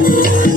Thank you.